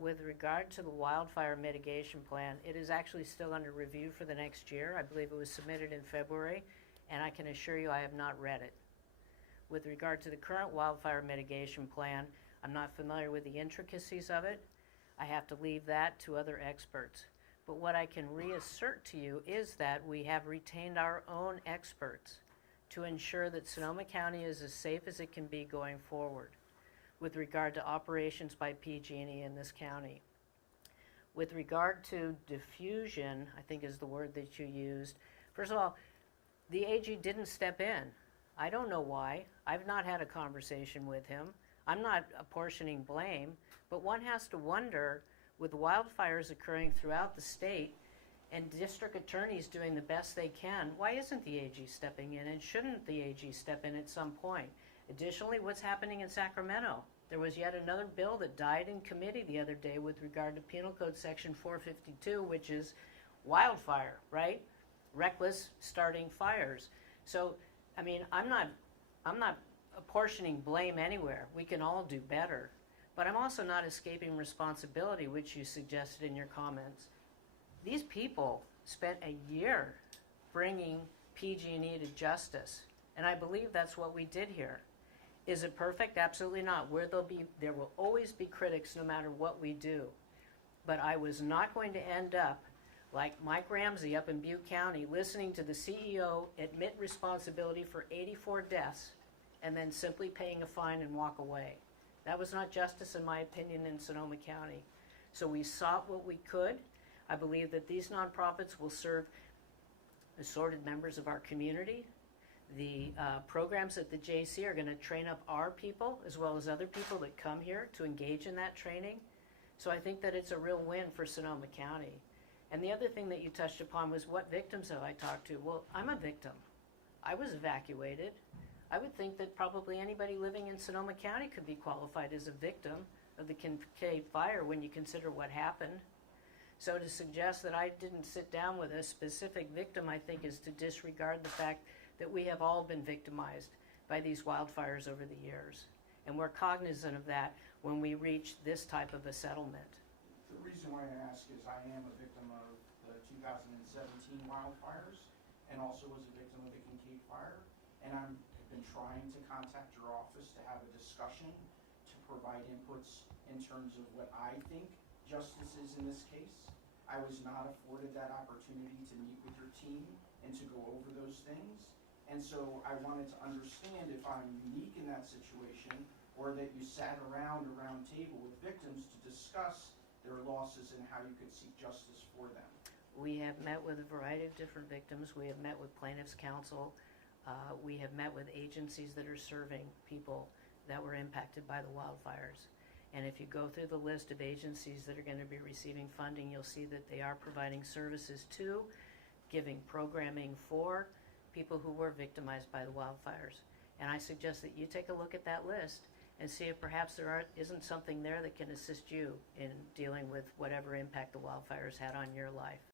With regard to the wildfire mitigation plan, it is actually still under review for the next year. I believe it was submitted in February, and I can assure you I have not read it. With regard to the current wildfire mitigation plan, I'm not familiar with the intricacies of it. I have to leave that to other experts. But what I can reassert to you is that we have retained our own experts to ensure that Sonoma County is as safe as it can be going forward with regard to operations by PG&E in this county. With regard to diffusion, I think is the word that you used. First of all, the AG didn't step in. I don't know why. I've not had a conversation with him. I'm not apportioning blame, but one has to wonder, with wildfires occurring throughout the state and district attorneys doing the best they can, why isn't the AG stepping in, and shouldn't the AG step in at some point? Additionally, what's happening in Sacramento? There was yet another bill that died in committee the other day with regard to Penal Code Section 452, which is wildfire, right? Reckless starting fires. So, I mean, I'm not apportioning blame anywhere. We can all do better. But I'm also not escaping responsibility, which you suggested in your comments. These people spent a year bringing PG&E to justice, and I believe that's what we did here. Is it perfect? Absolutely not. There will always be critics no matter what we do. But I was not going to end up like Mike Ramsey up in Butte County, listening to the CEO admit responsibility for 84 deaths and then simply paying a fine and walk away. That was not justice, in my opinion, in Sonoma County. So we sought what we could. I believe that these nonprofits will serve assorted members of our community. The programs at the JC are going to train up our people as well as other people that come here to engage in that training. So I think that it's a real win for Sonoma County. And the other thing that you touched upon was, what victims have I talked to? Well, I'm a victim. I was evacuated. I would think that probably anybody living in Sonoma County could be qualified as a victim of the Kincaid fire when you consider what happened. So to suggest that I didn't sit down with a specific victim, I think, is to disregard the fact that we have all been victimized by these wildfires over the years. And we're cognizant of that when we reach this type of a settlement. The reason why I ask is I am a victim of the 2017 wildfires and also was a victim of the Kincaid fire. And I've been trying to contact your office to have a discussion to provide inputs in terms of what I think justice is in this case. I was not afforded that opportunity to meet with your team and to go over those things. And so I wanted to understand if I'm unique in that situation, or that you sat around a round table with victims to discuss their losses and how you could seek justice for them. We have met with a variety of different victims. We have met with plaintiffs' counsel. We have met with agencies that are serving people that were impacted by the wildfires. And if you go through the list of agencies that are going to be receiving funding, you'll see that they are providing services to, giving programming for people who were victimized by the wildfires. And I suggest that you take a look at that list and see if perhaps there isn't something there that can assist you in dealing with whatever impact the wildfires had on your life.